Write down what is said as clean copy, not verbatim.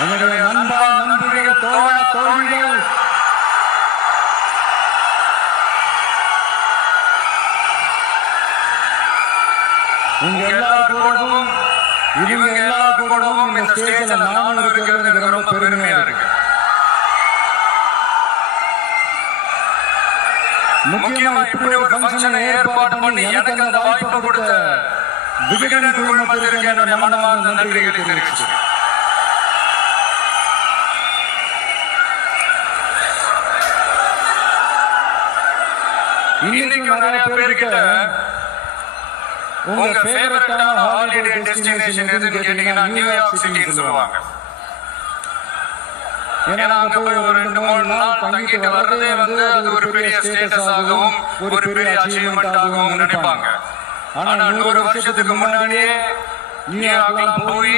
என்னுடைய நண்பா நண்பிகள் தோழா தோழிகள் உங்க எல்லாரும் இவங்க எல்லாரும் இந்த ஸ்டேஜ்ல நானும் இருக்கிறது எனக்கு ரொம்ப பெருமையா இருக்கு. முக்கியமா இப்படி ஒரு ஃபங்க்ஷனை ஏற்பாடு பண்ணி எனக்கு அந்த வாய்ப்பு கொடுத்த விகடன் குழுமத்திற்கு என்னுடைய மனமார்ந்த நன்றிகளை தெரிவிக்கிறேன். இன்னைக்கு நிறைய பேர்கிட்ட உங்க ஃபேவரட்டான ஹாலிடே டெஸ்டினேஷன் எதுன்னு கேட்டீங்கன்னா நியூயார்க் சிட்டின்னு சொல்லுவாங்க. ஏன்னா அங்க போய் ஒரு 2-3 நாள் தங்கிட்டு வரதே அது ஒரு பெரிய ஸ்டேட்டஸ் ஆகவும் ஒரு பெரிய அச்சீவ்மெண்ட் ஆகவும் நினைப்பாங்க. ஆனா 100 வருஷத்துக்கு முன்னாடியே நியூயார்க்லாம் போய்